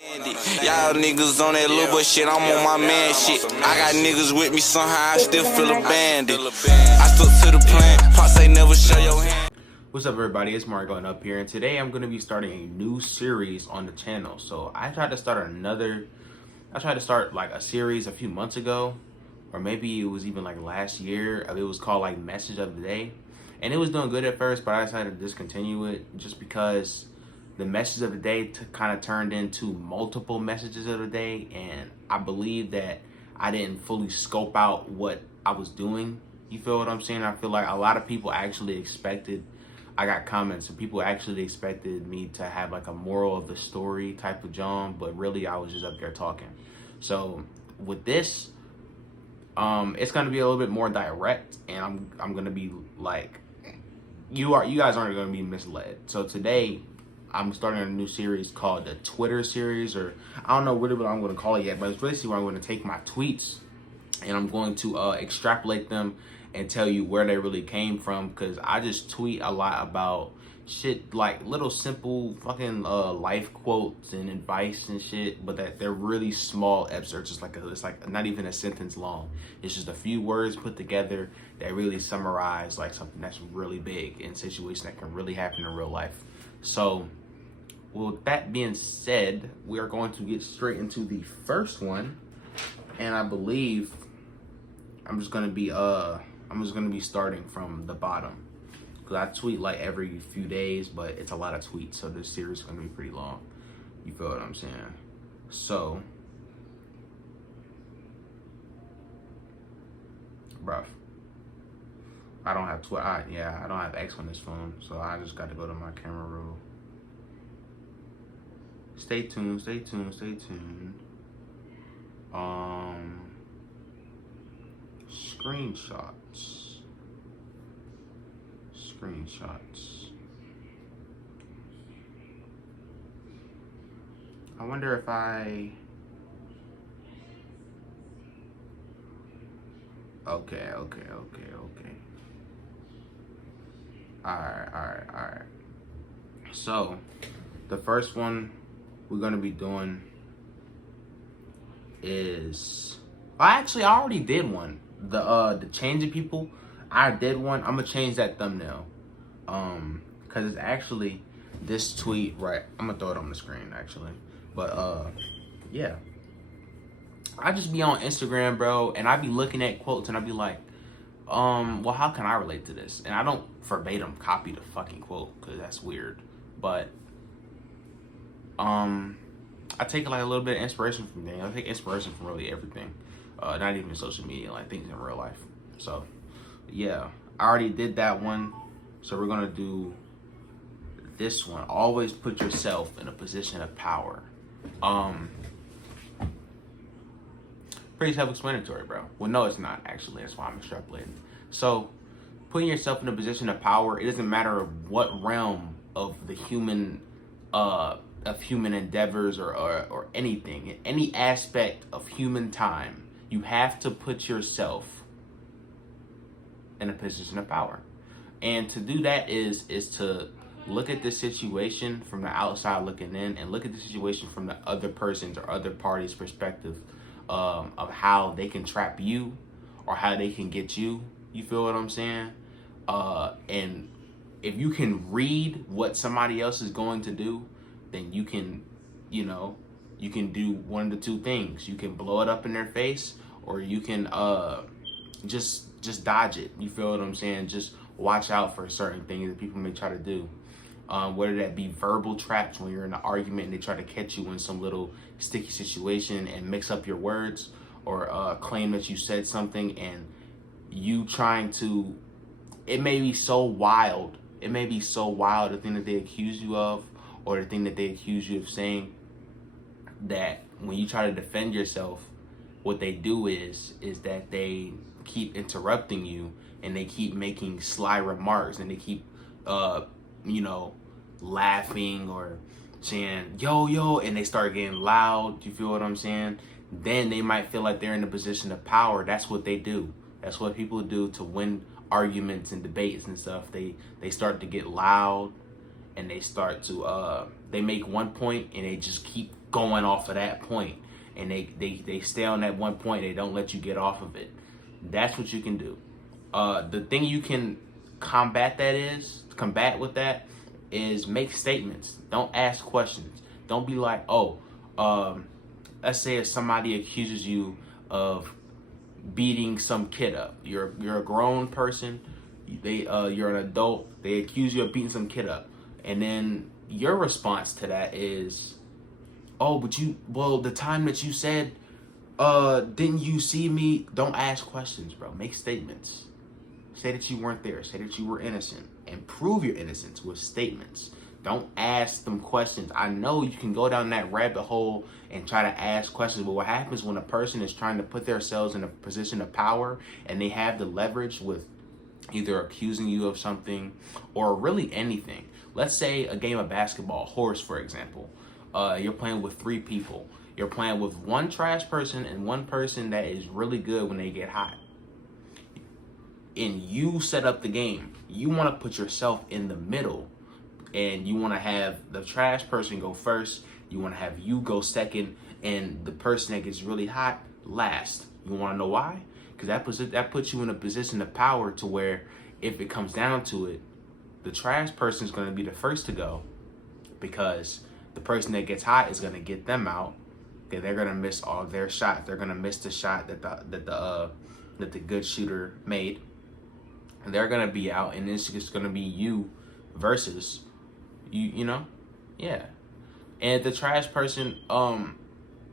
Y'all niggas on that little boy shit, I'm on my man shit. I got niggas with me somehow, I still feel abandoned. I stuck to the plan, Pops say never show your hand. What's up everybody, it's Mark going up here, and today I'm going to be starting a new series on the channel. So I tried to start like a series a few months ago, or maybe it was even like last year. It was called like Message of the Day, and it was doing good at first, but I decided to discontinue it just because the message of the day kind of turned into multiple messages of the day, and I believe that I didn't fully scope out what I was doing. You feel what I'm saying? I feel like a lot of people actually expected, I got comments and people actually expected me to have like a moral of the story type of John, but really I was just up there talking. So with this, it's gonna be a little bit more direct, and I'm gonna be like, you guys aren't gonna be misled. So today, I'm starting a new series called the Twitter series, or I don't know really what I'm going to call it yet, but it's basically where I'm going to take my tweets and I'm going to extrapolate them and tell you where they really came from, because I just tweet a lot about shit like little simple fucking life quotes and advice and shit, but that they're really small excerpts. It's like not even a sentence long. It's just a few words put together that really summarize like something that's really big in situations that can really happen in real life. So with that being said, we are going to get straight into the first one, and I believe I'm just gonna be starting from the bottom, because I tweet like every few days, but it's a lot of tweets, so this series is gonna be pretty long. You feel what I'm saying? So, bruh, I don't have I don't have X on this phone, so I just got to go to my camera roll. Stay tuned. Screenshots. I wonder if I... Okay. Alright. So, the first one we're gonna be doing is... I already did one. The changing people, I did one. I'm gonna change that thumbnail. Cause it's actually this tweet, right? I'm gonna throw it on the screen actually. But yeah. I just be on Instagram, bro, and I be looking at quotes and I be like, well, how can I relate to this? And I don't verbatim copy the fucking quote, because that's weird. But I take like a little bit of inspiration from them. I take inspiration from really everything. Not even social media, like things in real life. So yeah, I already did that one. So we're gonna do this one. Always put yourself in a position of power. Pretty self-explanatory, bro. Well, no, it's not actually. That's why I'm extrapolating. So, putting yourself in a position of power, it doesn't matter what realm of the human, human endeavors or anything, in any aspect of human time, you have to put yourself in a position of power. And to do that is to look at the situation from the outside looking in, and look at the situation from the other person's or other party's perspective, of how they can trap you or how they can get you. You feel what I'm saying? And if you can read what somebody else is going to do, then you can, you can do one of the two things. You can blow it up in their face, or you can just dodge it. You feel what I'm saying? Just watch out for certain things that people may try to do. Whether that be verbal traps when you're in an argument and they try to catch you in some little sticky situation and mix up your words, or claim that you said something and you trying to, it may be so wild the thing that they accuse you of, or the thing that they accuse you of saying, that when you try to defend yourself, what they do is that they keep interrupting you, and they keep making sly remarks, and they keep laughing or saying yo, and they start getting loud. You feel what I'm saying? Then they might feel like they're in a position of power. That's what they do. That's what people do to win arguments and debates and stuff. They start to get loud, and they start to they make one point and they just keep going off of that point, and they stay on that one point. They don't let you get off of it. That's what you can do. The thing you can combat with that is make statements. Don't ask questions. Don't be like, oh, let's say if somebody accuses you of beating some kid up. You're a grown person. You're an adult. They accuse you of beating some kid up, and then your response to that is, oh, but the time that you said, didn't you see me? Don't ask questions, bro. Make statements. Say that you weren't there. Say that you were innocent, and prove your innocence with statements. Don't ask them questions. I know you can go down that rabbit hole and try to ask questions, but what happens when a person is trying to put themselves in a position of power and they have the leverage with either accusing you of something or really anything? Let's say a game of basketball, horse, for example. You're playing with 3 people. You're playing with one trash person and one person that is really good when they get hot. And you set up the game. You want to put yourself in the middle, and you want to have the trash person go first. You want to have you go second, and the person that gets really hot last. You want to know why? Because that puts you in a position of power to where if it comes down to it, the trash person is going to be the first to go, because the person that gets hot is going to get them out. Okay, they're going to miss all their shots. They're going to miss the shot that the good shooter made. And they're going to be out, and it's just going to be you versus you know? Yeah. And the trash person,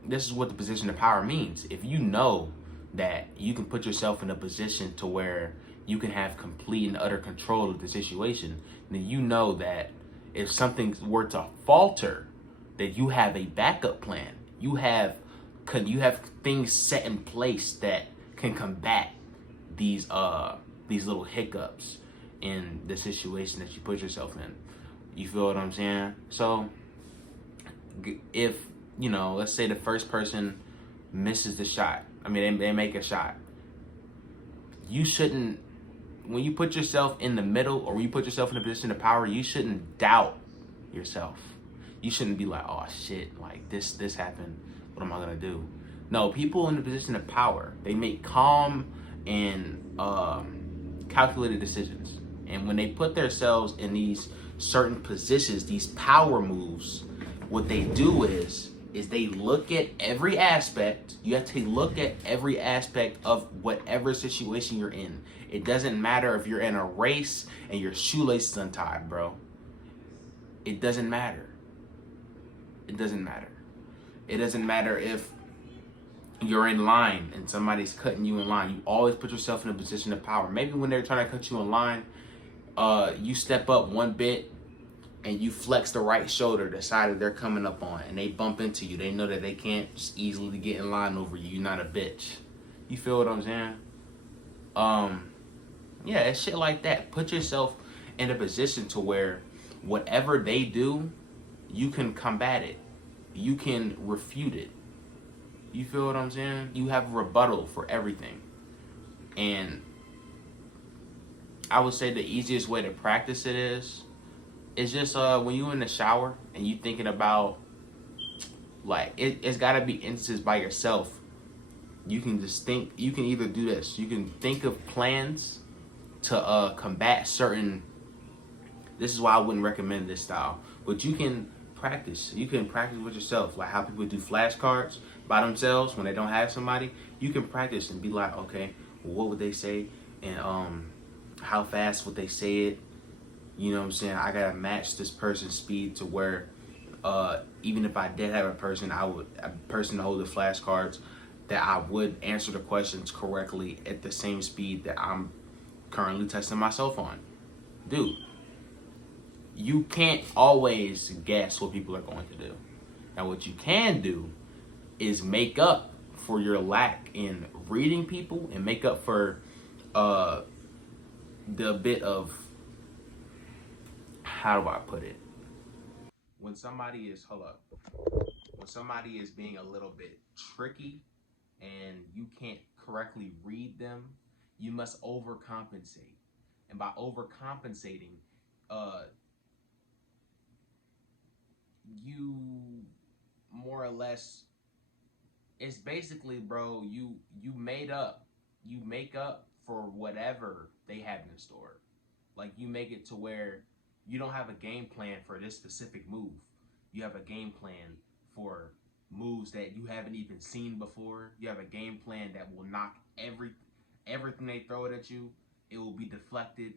this is what the position of power means. If you know that you can put yourself in a position to where you can have complete and utter control of the situation, then you know that if something were to falter, that you have a backup plan. You have things set in place that can combat these little hiccups in the situation that you put yourself in. You feel what I'm saying? So if, let's say the first person misses the shot. I mean, they make a shot. You shouldn't, when you put yourself in the middle or when you put yourself in a position of power, you shouldn't doubt yourself. You shouldn't be like, oh shit, like this happened. What am I gonna do? No, people in the position of power, they make calm and calculated decisions. And when they put themselves in these certain positions, these power moves, what they do is they look at every aspect. You have to look at every aspect of whatever situation you're in. It doesn't matter if you're in a race and your shoelace is untied, bro. It doesn't matter. It doesn't matter. It doesn't matter if you're in line and somebody's cutting you in line. You always put yourself in a position of power. Maybe when they're trying to cut you in line, you step up one bit and you flex the right shoulder, the side that they're coming up on, and they bump into you. They know that they can't just easily get in line over you. You're not a bitch. You feel what I'm saying? Yeah, it's shit like that. Put yourself in a position to where whatever they do, you can combat it. You can refute it. You feel what I'm saying? You have a rebuttal for everything. And I would say the easiest way to practice it is just when you're in the shower and you thinking about, like, it's got to be instances by yourself. You can just think, you can either do this. You can think of plans to combat certain, this is why I wouldn't recommend this style, but you can practice. You can practice with yourself, like how people do flashcards by themselves when they don't have somebody. You can practice and be like, okay, well, what would they say? And how fast would they say it? You know what I'm saying? I gotta match this person's speed to where even if I did have a person to hold the flashcards, that I would answer the questions correctly at the same speed that I'm currently testing myself on. Dude, you can't always guess what people are going to do. Now, what you can do is make up for your lack in reading people and make up for the bit of, how do I put it? When somebody is being a little bit tricky and you can't correctly read them, you must overcompensate. And by overcompensating, you more or less, it's basically, bro, you make up for whatever they have in store. Like, you make it to where you don't have a game plan for this specific move. You have a game plan for moves that you haven't even seen before. You have a game plan that will knock everything they throw it at you. It will be deflected.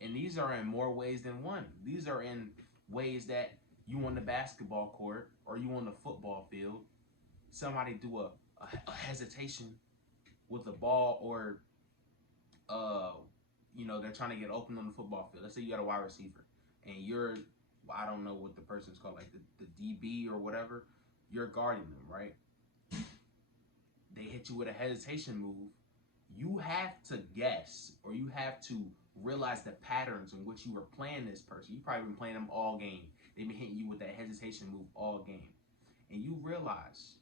And these are in more ways than one. These are in ways that you on the basketball court or you on the football field, somebody do a hesitation with the ball, or they're trying to get open on the football field. Let's say you got a wide receiver and you're, I don't know what the person's called, like the DB or whatever, you're guarding them, right? They hit you with a hesitation move. You have to guess, or you have to realize the patterns in which you were playing this person. You've probably been playing them all game. They've been hitting you with that hesitation move all game. And you realize,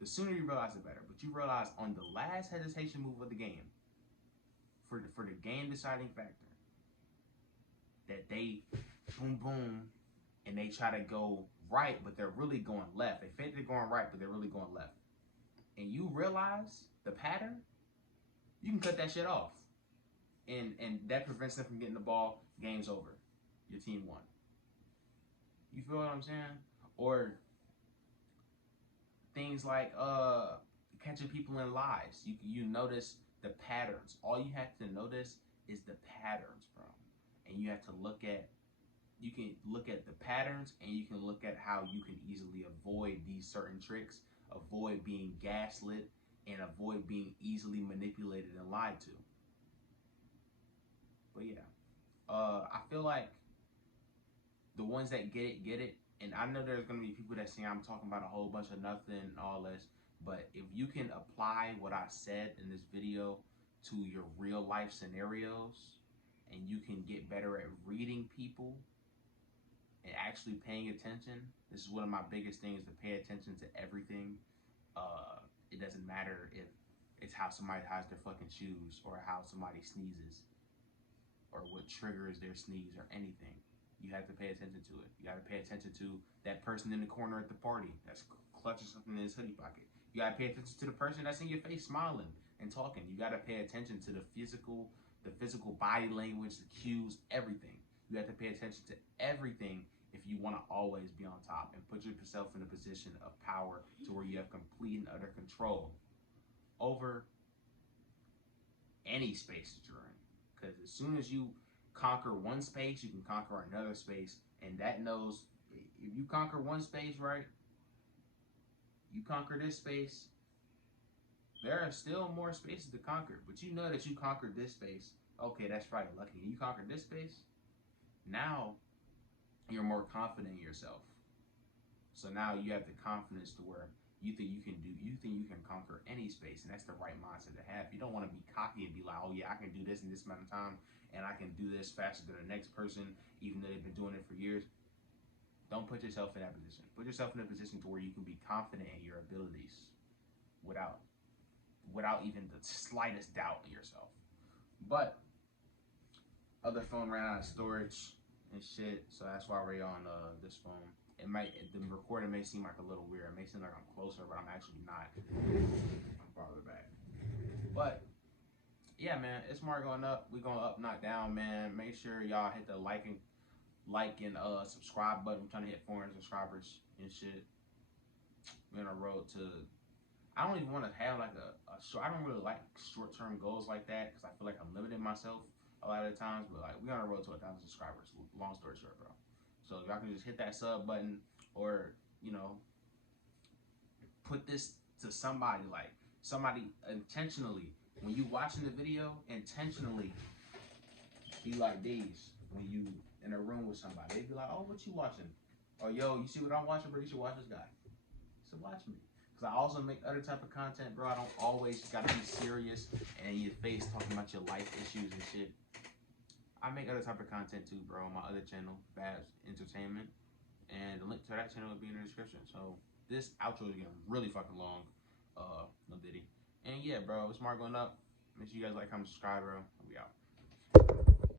the sooner you realize the better, but you realize on the last hesitation move of the game, for the game deciding factor, that they boom boom and they try to go right, but they're really going left. They think they're going right, but they're really going left. And you realize the pattern, you can cut that shit off. And that prevents them from getting the ball. Game's over. Your team won. You feel what I'm saying? Or things like catching people in lies. You notice the patterns. All you have to notice is the patterns, bro. And you have to you can look at the patterns, and you can look at how you can easily avoid these certain tricks, avoid being gaslit, and avoid being easily manipulated and lied to. But yeah, I feel like the ones that get it. And I know there's going to be people that say I'm talking about a whole bunch of nothing and all this, but if you can apply what I said in this video to your real life scenarios, and you can get better at reading people and actually paying attention. This is one of my biggest things, to pay attention to everything. It doesn't matter if it's how somebody ties their fucking shoes, or how somebody sneezes, or what triggers their sneeze, or anything. You have to pay attention to it. You got to pay attention to that person in the corner at the party that's clutching something in his hoodie pocket. You got to pay attention to the person that's in your face smiling and talking. You got to pay attention to the physical body language, the cues, everything. You have to pay attention to everything if you want to always be on top and put yourself in a position of power to where you have complete and utter control over any space that you're in. Because as soon as you conquer one space, you can conquer another space, and that knows, if you conquer one space, right, you conquer this space, there are still more spaces to conquer, but you know that you conquered this space. Okay, that's probably lucky. You conquered this space, now you're more confident in yourself. So now you have the confidence to where you think you can conquer any space, and that's the right mindset to have. You don't want to be cocky and be like, oh yeah, I can do this in this amount of time, and I can do this faster than the next person, even though they've been doing it for years. Don't put yourself in that position. Put yourself in a position to where you can be confident in your abilities without even the slightest doubt in yourself. But other phone ran out of storage and shit, so that's why we're on this phone. The recording may seem like a little weird. It may seem like I'm closer, but I'm actually not. I'm farther back. But yeah, man, it's more going up. We going up, not down, man. Make sure y'all hit the like and subscribe button. I'm trying to hit 400 subscribers and shit. We're on a road to. I don't even want to have like a short. I don't really like short-term goals like that, because I feel like I'm limiting myself a lot of the times. But like, we're on a road to 1,000 subscribers. Long story short, bro. So y'all can just hit that sub button, or put this to somebody, like somebody intentionally. When you watching the video, intentionally be like these. When you in a room with somebody, they be like, "Oh, what you watching?" Or, "Yo, you see what I'm watching, bro? You should watch this guy." So watch me, because I also make other type of content, bro. I don't always gotta be serious and in your face talking about your life issues and shit. I make other type of content too, bro, on my other channel, Babs Entertainment, and the link to that channel will be in the description. So this outro is getting really fucking long, no diddy. And yeah, bro, it's Mark going up. Make sure you guys like, comment, subscribe, bro. We out.